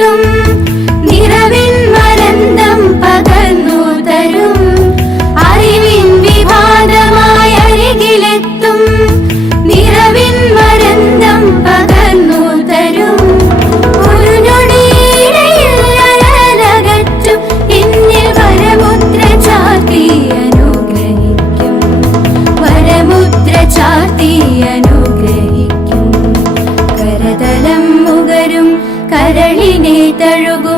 தும் he logo